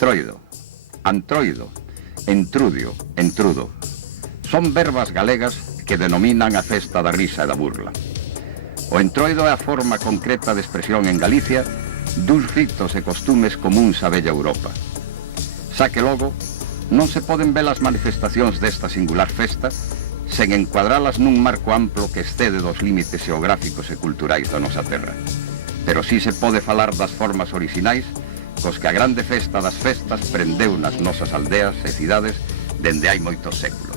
Entroido, antroido, entrudio, entrudo. Son verbas galegas que denominan a festa da risa e da burla. O entroido é a forma concreta de expresión en Galicia dos ritos e costumes comuns a bella Europa. Xa que logo, non se poden ver as manifestacións desta singular festa sen encuadralas nun marco amplo que excede dos límites xeográficos e culturais da nosa terra. Pero sí se pode falar das formas orixinais cos que a grande festa das festas prendeu nas nosas aldeas e cidades dende hai moitos séculos.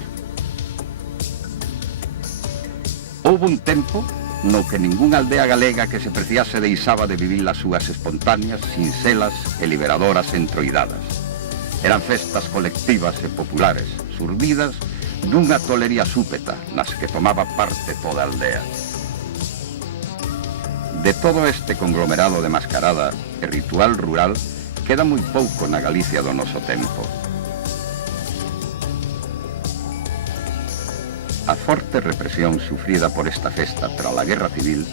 Houbo un tempo no que ningunha aldea galega que se preciase deixaba de vivir as súas espontáneas, sincelas e liberadoras entroidadas. Eran festas colectivas e populares, surdidas dunha tolería súpeta nas que tomaba parte toda a aldea. De todo este conglomerado de mascarada e ritual rural queda moi pouco na Galicia do noso tempo. A forte represión sufrida por esta festa tras a Guerra Civil,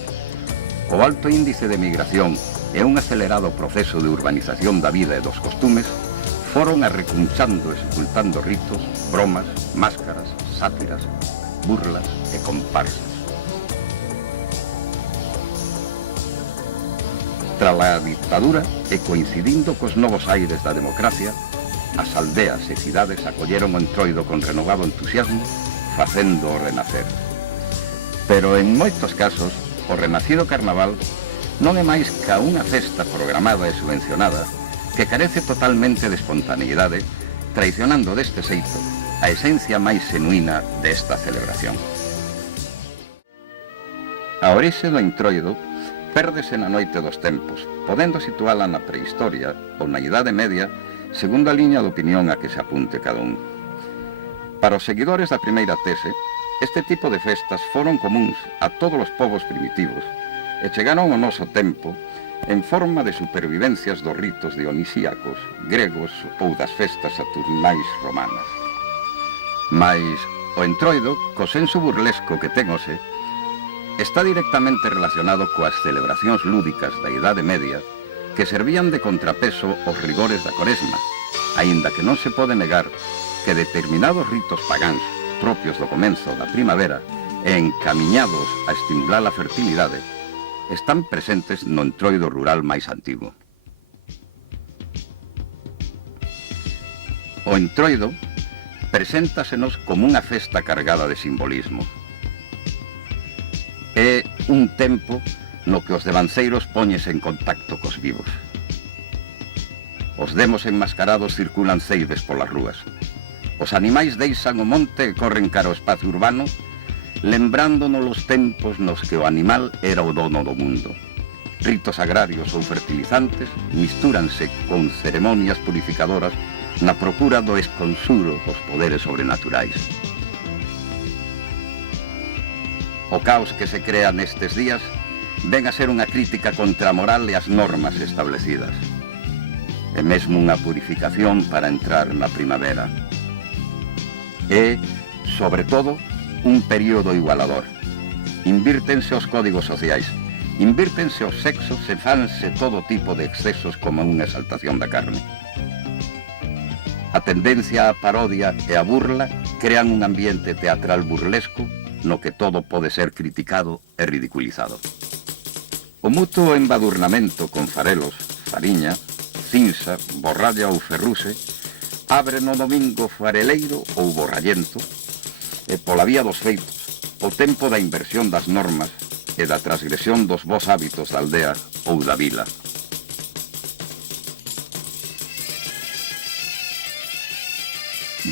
o alto índice de migración e un acelerado proceso de urbanización da vida e dos costumes foron arrecunchando e sepultando ritos, bromas, máscaras, sátiras, burlas e comparsas. Tras a dictadura e coincidindo cos novos aires da democracia, as aldeas e cidades acolleron o entroido con renovado entusiasmo, facendo o renacer. Pero en moitos casos, o renacido carnaval non é máis ca unha festa programada e subvencionada que carece totalmente de espontaneidade, traicionando deste xeito a esencia máis genuína desta celebración. A orixe do entroido pérdese na noite dos tempos, podendo situala na prehistoria ou na Idade Media, segundo a liña de opinión a que se apunte cada un. Para os seguidores da primeira tese, este tipo de festas foron comuns a todos os povos primitivos e chegaron ao noso tempo en forma de supervivencias dos ritos dionisíacos, gregos ou das festas saturnais romanas. Mais o entroido, co senso burlesco que ten hoxe, está directamente relacionado coas celebracións lúdicas da Idade Media que servían de contrapeso aos rigores da Coresma, aínda que non se pode negar que determinados ritos pagáns propios do comenzo da primavera e encamiñados a estimular a fertilidade están presentes no entroido rural máis antigo. O entroido preséntasenos como unha festa cargada de simbolismo. É un tempo no que os devanceiros póñense en contacto cos vivos. Os demos enmascarados circulan ceibes polas rúas. Os animais deixan o monte e corren cara ao espacio urbano, lembrándonos os tempos nos que o animal era o dono do mundo. Ritos agrarios ou fertilizantes mistúranse con ceremonias purificadoras na procura do esconsuro dos poderes sobrenaturais. O caos que se crea nestes días ven a ser unha crítica contra a moral e as normas establecidas. E mesmo unha purificación para entrar na primavera. É, sobre todo, un período igualador. Invírtense os códigos sociais, invírtense os sexos e fanse todo tipo de excesos como unha exaltación da carne. A tendencia á parodia e a burla crean un ambiente teatral burlesco no que todo pode ser criticado e ridiculizado. O mutuo embadurnamento con farelos, fariña, cinza, borralla ou ferruse abre no domingo fareleiro ou borrallento e pola vía dos feitos o tempo da inversión das normas e da transgresión dos bons hábitos da aldea ou da vila.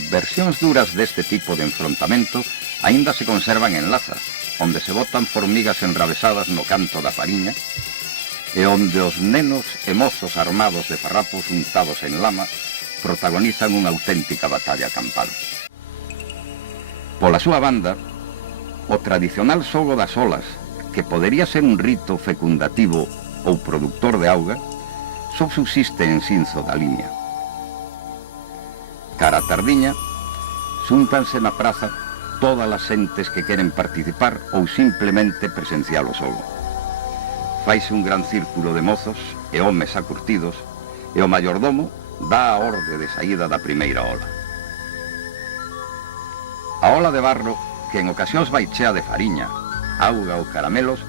Versións duras deste tipo de enfrontamento aínda se conservan en Laza, onde se botan formigas enravesadas no canto da fariña e onde os nenos e mozos armados de farrapos untados en lama protagonizan unha auténtica batalla campal. Pola súa banda, o tradicional xogo das olas, que podería ser un rito fecundativo ou productor de auga, só subsiste en Sinzo da Limia. Cara a tardiña, xúntanse na praza todas as xentes que queren participar ou simplemente presenciar o xogo. Faise un gran círculo de mozos e homes acurtidos e o maiordomo dá a orde de saída da primeira ola. A ola de barro, que en ocasións vai chea de fariña, auga ou caramelos,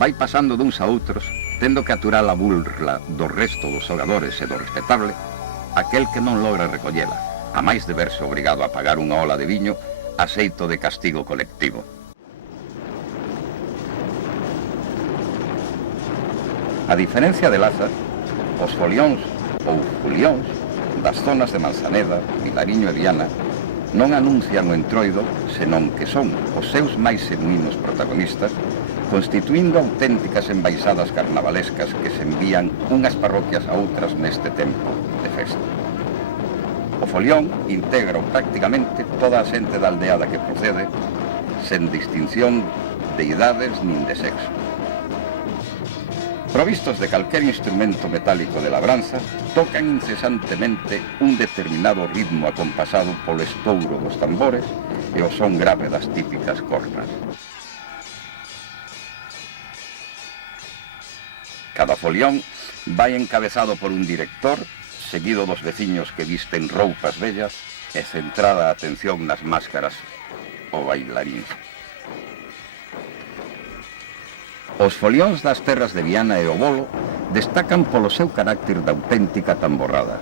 vai pasando duns a outros, tendo que aturar a burla do resto dos xogadores e do respetable, aquel que non logra recollela, a máis de verse obrigado a pagar unha ola de viño a xeito de castigo colectivo. A diferencia de Laza, os folións ou fulións das zonas de Manzaneda, Vilariño e Viana non anuncian o entroido, senón que son os seus máis genuínos protagonistas, constituindo auténticas embaixadas carnavalescas que se envían unhas parroquias a outras neste tempo de festa. O folión integra prácticamente toda a xente da aldea da que procede, sen distinción de idades nin de sexo. Provistos de calquer instrumento metálico de labranza, tocan incesantemente un determinado ritmo acompasado polo estouro dos tambores e o son grave das típicas cornas. Cada folión vai encabezado por un director, seguido dos veciños que visten roupas vellas e centrada a atención nas máscaras ou bailaríns. Os folións das terras de Viana e o Bolo destacan polo seu carácter de auténtica tamborrada.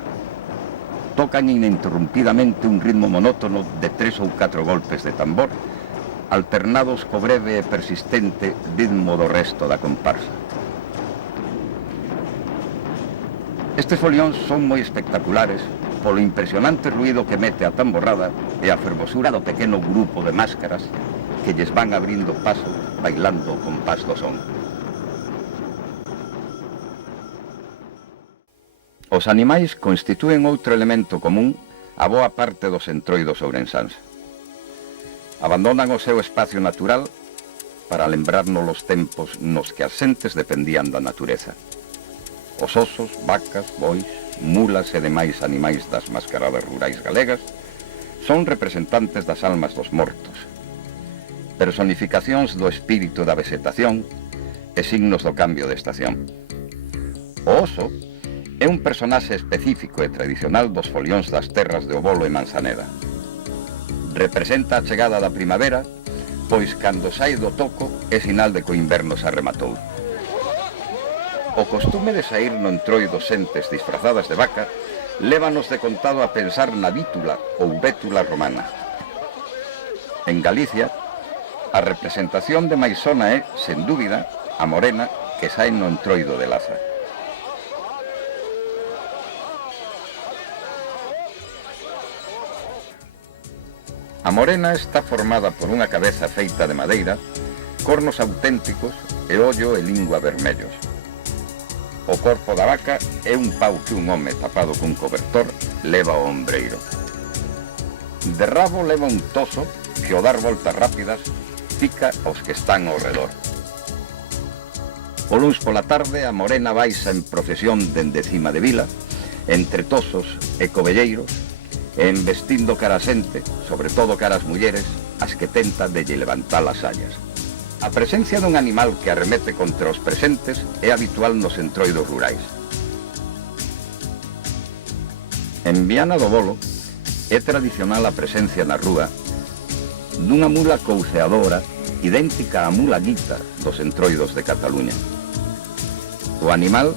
Tocan ininterrumpidamente un ritmo monótono de 3 ou 4 golpes de tambor, alternados co breve e persistente ritmo do resto da comparsa. Estes folións son moi espectaculares polo impresionante ruído que mete a tamborrada e a fervosura do pequeno grupo de máscaras que lles van abrindo paso bailando o compás do son. Os animais constitúen outro elemento común a boa parte dos entroidos ourensáns. Abandonan o seu espacio natural para lembrarnos os tempos nos que as xentes dependían da natureza. Os osos, vacas, bois, mulas e demais animais das mascaradas rurais galegas son representantes das almas dos mortos, personificacións do espírito da vegetación e signos do cambio de estación. O oso é un personaxe específico e tradicional dos folións das terras de Obolo e Manzaneda. Representa a chegada da primavera, pois cando sai do toco é sinal de que o inverno se arrematou. O costume de saír no entroido xentes disfrazadas de vaca lévanos de contado a pensar na vítula ou bétula romana. En Galicia, a representación de máis sona é, sen dúbida, a morena que sae no entroido de Laza. A morena está formada por unha cabeza feita de madeira, cornos auténticos e ollo e lingua vermellos. O corpo da vaca é un pau que un home tapado cun cobertor leva ao ombreiro. De rabo leva un toso que ao dar voltas rápidas pica aos que están ao redor. O luns pola tarde a morena baixa en procesión dende cima de vila, entre tosos e covelleiros, e embestindo cara a xente, sobre todo cara as mulleres, as que tenta de lle levantar as sallas. A presencia dun animal que arremete contra os presentes é habitual nos entroidos rurais. En Viana do Bolo é tradicional a presencia na rúa dunha mula couceadora idéntica á mula guita dos entroidos de Cataluña. O animal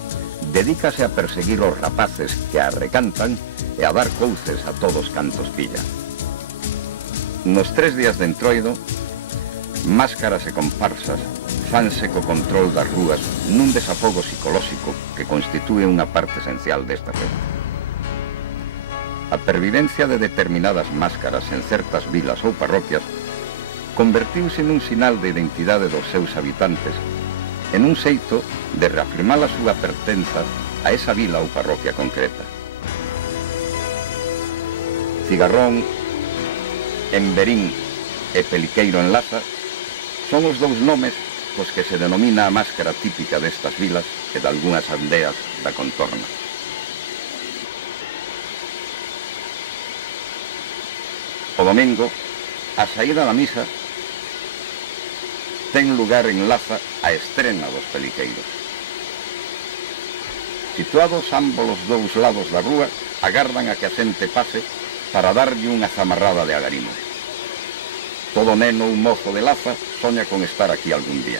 dedícase a perseguir os rapaces que a recantan e a dar couces a todos cantos pilla. Nos 3 días de entroido, máscaras e comparsas fanse co control das rúas nun desafogo psicolóxico que constitúe unha parte esencial desta festa. A pervivencia de determinadas máscaras en certas vilas ou parroquias convertiuse nun sinal de identidade dos seus habitantes e nun xeito de reafirmar a súa pertenza a esa vila ou parroquia concreta. Cigarrón, Emberín e Peliqueiro en Laza son os dous nomes cos que se denomina a máscara típica destas vilas e de algunhas aldeas da contorna. O domingo, a saída da misa, ten lugar en Laza a estrena dos Peliqueiros. Situados ambos os dous lados da rúa, agardan a que a xente pase para darlle unha zamarrada de agarimo. Todo neno ou mozo de Laza soña con estar aquí algún día.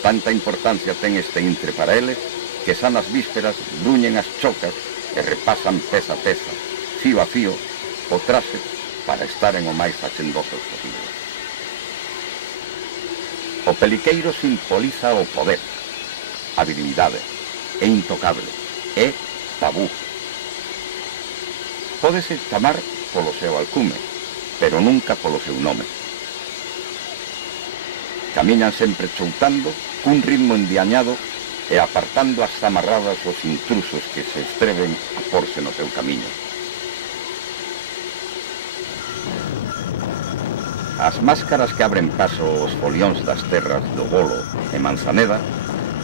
Tanta importancia ten este intre para eles que xa nas vísperas bruñen as chocas e repasan peza a peza, fío a fío, o traxe para estaren o máis fachendosos posible. O peliqueiro simboliza o poder, a virilidade, é intocable, é tabú. Pódese chamar polo seu alcume, pero nunca polo seu nome. Camiñan sempre choutando, cun ritmo endiañado e apartando as zamarradas os intrusos que se estreven a porse no seu camiño. As máscaras que abren paso aos folións das terras do Golo e Manzaneda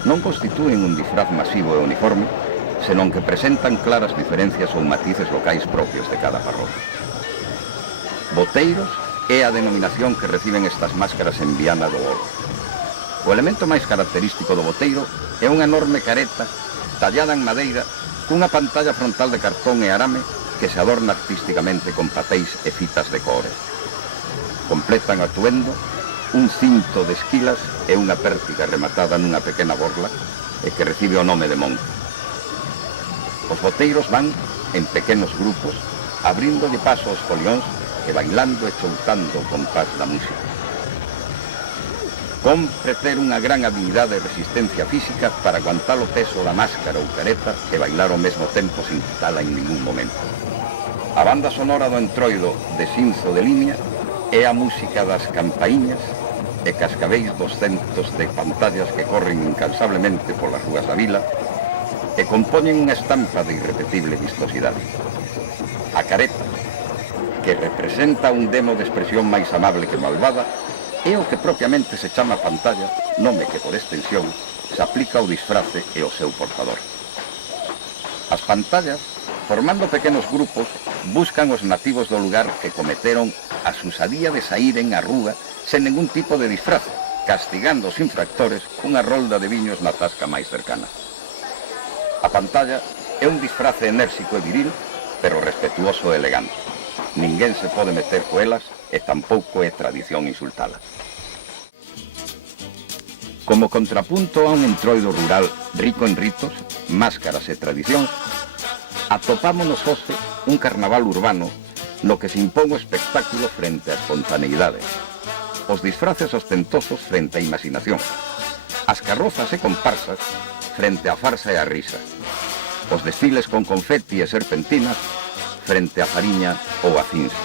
non constitúen un disfraz masivo e uniforme, senón que presentan claras diferencias ou matices locais propios de cada parroquia. Boteiros é a denominación que reciben estas máscaras en Viana do Golo. O elemento máis característico do boteiro é unha enorme careta tallada en madeira cunha pantalla frontal de cartón e arame que se adorna artísticamente con papeis e fitas de cobre. Completan o atuendo un cinto de esquilas e unha pértiga rematada nunha pequena borla e que recibe o nome de monte. Os boteiros van en pequenos grupos, abrindo de paso aos folións e bailando e choutando o compás da música. Compre ter unha gran habilidade e resistencia física para aguantar o peso da máscara ou careta e bailar ao mesmo tempo sin quitala en ningún momento. A banda sonora do entroido de Cinzo de Limia é a música das campaíñas e cascabeis dos centos de pantallas que corren incansablemente polas rúas da vila e compoñen unha estampa de irrepetible vistosidade. A careta, que representa un demo de expresión máis amable que malvada, é o que propiamente se chama pantalla, nome que por extensión se aplica ao disfrace e ao seu portador. As pantallas, formando pequenos grupos, buscan os nativos do lugar que cometeron a susadía de saíren á rúa sen ningún tipo de disfraz, castigando os infractores cunha rolda de viños na tasca máis cercana. A pantalla é un disfrace enérxico e viril, pero respetuoso e elegante. Ninguén se pode meter coelas e tampouco é tradición insultalas. Como contrapunto a un entroido rural rico en ritos, máscaras e tradicións, atopámonos hoxe un carnaval urbano no que se impón o espectáculo frente á espontaneidade, os disfraces ostentosos frente á imaginación, as carrozas e comparsas frente á farsa e á risa, os desfiles con confeti e serpentinas frente á fariña ou a cinza.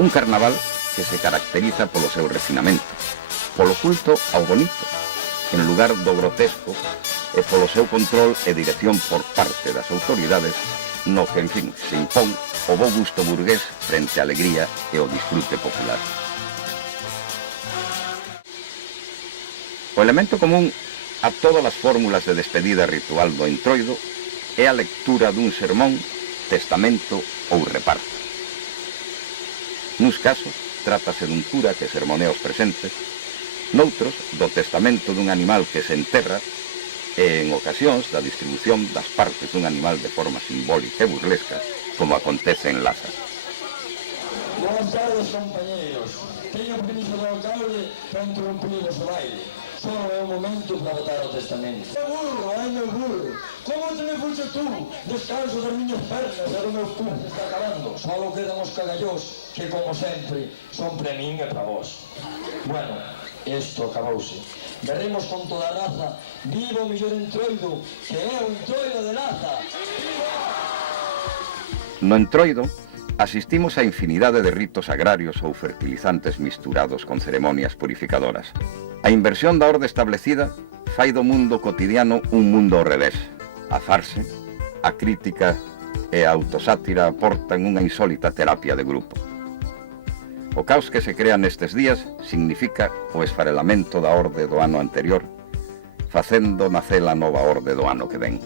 Un carnaval que se caracteriza polo seu refinamento, polo culto ao bonito, en lugar do grotesco, e polo seu control e dirección por parte das autoridades, no que, en fin, se impón o bo gusto burgués frente á alegría e o disfrute popular. O elemento común a todas as fórmulas de despedida ritual do entroido é a lectura dun sermón, testamento ou reparto. Nuns casos, trátase dun cura que sermonea os presentes, noutros, do testamento dun animal que se enterra, e en ocasións da distribución das partes dun animal de forma simbólica e burlesca, como acontece en Laza. Buenas tardes, compañeros. Teño permiso do alcalde para interrumpirvos o baile. Só é o momento para votar o testamento. Ai meu burro, como te me fuches tú? Descanso das miñas pernas e do meu cu se está acabando. Só quedan os cagallós, que como sempre, son para min e para vos. Bueno, isto acabouse. Veremos con toda a raza, viva o mellor entroido, que é o entroido de Laza. No entroido, asistimos a infinidade de ritos agrarios ou fertilizantes misturados con ceremonias purificadoras. A inversión da orde establecida fai do mundo cotidiano un mundo ao revés. A farse, a crítica e a autosátira aportan unha insólita terapia de grupo. O caos que se crea nestes días significa o esfarelamento da orde do ano anterior, facendo nacer a nova orde do ano que ven.